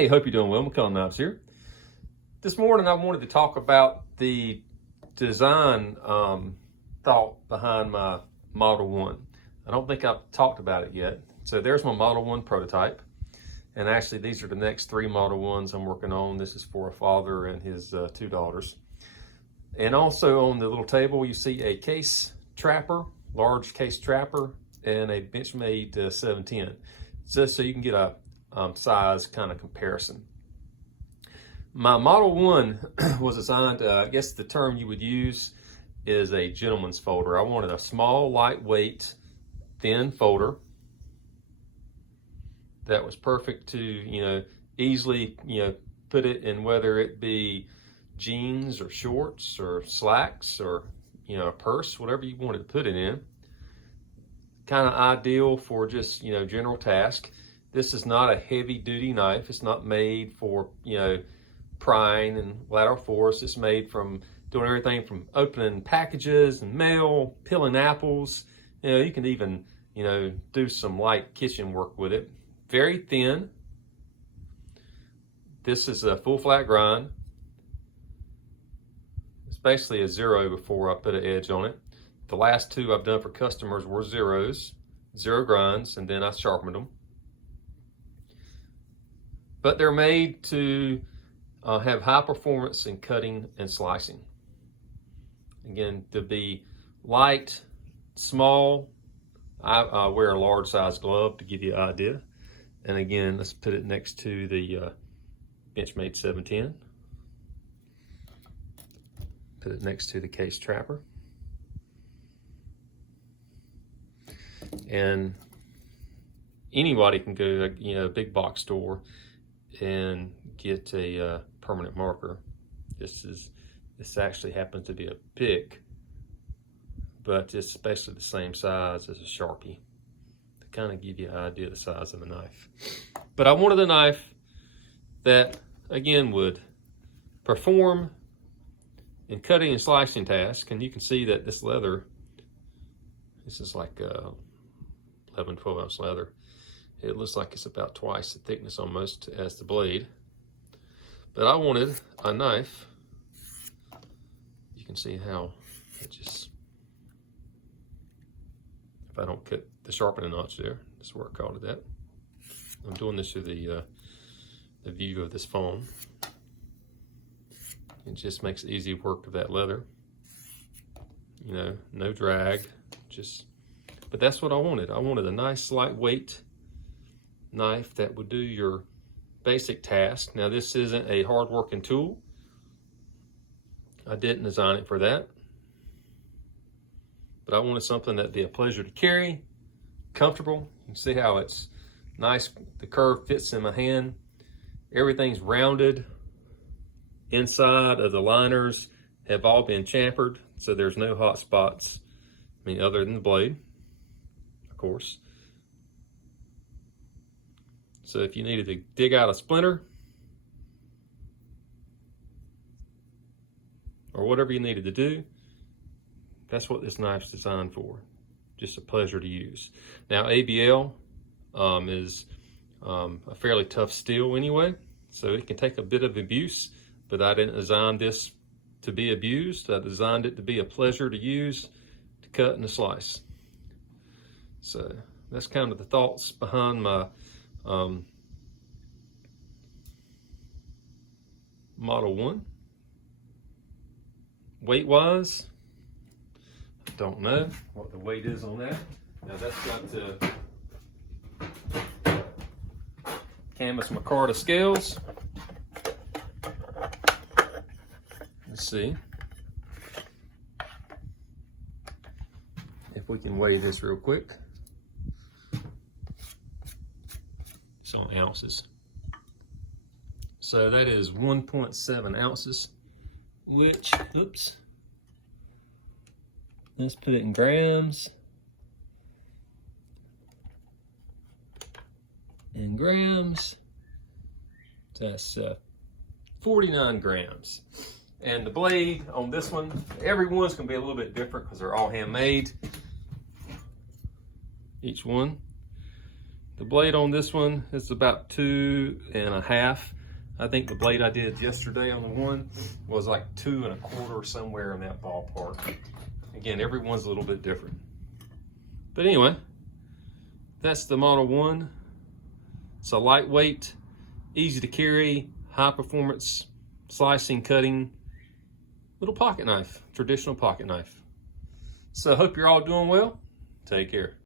Hey, hope you're doing well. McCullough Knives here. This morning I wanted to talk about the design thought behind my Model 1. I don't think I've talked about it yet. So there's my Model 1 prototype. And actually these are the next 3 Model 1s I'm working on. This is for a father and his 2 daughters. And also on the little table you see a case trapper, large case trapper, and a Benchmade 710. Just so you can get a size kind of comparison. My Model 1 was designed, I guess the term you would use is a gentleman's folder. I wanted a small, lightweight, thin folder that was perfect to, easily, put it in, whether it be jeans or shorts or slacks or, a purse, whatever you wanted to put it in. Kind of ideal for just, general task. This is not a heavy duty knife. It's not made for, prying and lateral force. It's made from doing everything from opening packages and mail, peeling apples. You can even, do some light kitchen work with it. Very thin. This is a full flat grind. It's basically a 0 before I put an edge on it. The last 2 I've done for customers were 0 grinds, and then I sharpened them. But they're made to have high performance in cutting and slicing. Again, to be light, small. I wear a large size glove to give you an idea. And again, let's put it next to the Benchmade 710. Put it next to the case trapper. And anybody can go to a big box store and get a permanent marker. This actually happens to be a pick, but it's basically the same size as a Sharpie to kind of give you an idea of the size of a knife. But I wanted a knife that again would perform in cutting and slicing tasks. And you can see that this leather, this is like 11, 12 ounce leather. It looks like it's about twice the thickness almost as the blade. But I wanted a knife. You can see how it just, if I don't cut the sharpening notch there, that's where I called it that. I'm doing this through the view of this phone. It just makes easy work of that leather. No drag, but that's what I wanted. I wanted a nice lightweight knife that would do your basic task. Now this isn't a hard working tool. I didn't design it for that. But I wanted something that'd be a pleasure to carry, comfortable. You can see how it's nice. The curve fits in my hand. Everything's rounded. Inside of the liners have all been chamfered, so there's no hot spots. Other than the blade, of course. So if you needed to dig out a splinter or whatever you needed to do, that's what this knife's designed for. Just a pleasure to use. Now ABL is a fairly tough steel anyway, so it can take a bit of abuse, but I didn't design this to be abused. I designed it to be a pleasure to use, to cut and to slice. So that's kind of the thoughts behind my Model 1. Weight wise, I don't know what the weight is on that. Now that's got the Canvas Micarta scales. Let's see if we can weigh this real quick. It's on ounces. So that is 1.7 ounces, which, oops, let's put it in grams. In grams, that's 49 grams. And the blade on this one, every one's gonna be a little bit different because they're all handmade. Each one. The blade on this one is about 2.5. I think the blade I did yesterday on the one was like 2 1/4, somewhere in that ballpark. Again, every one's a little bit different. But anyway, that's the Model 1. It's a lightweight, easy to carry, high performance, slicing, cutting, little pocket knife, traditional pocket knife. So I hope you're all doing well. Take care.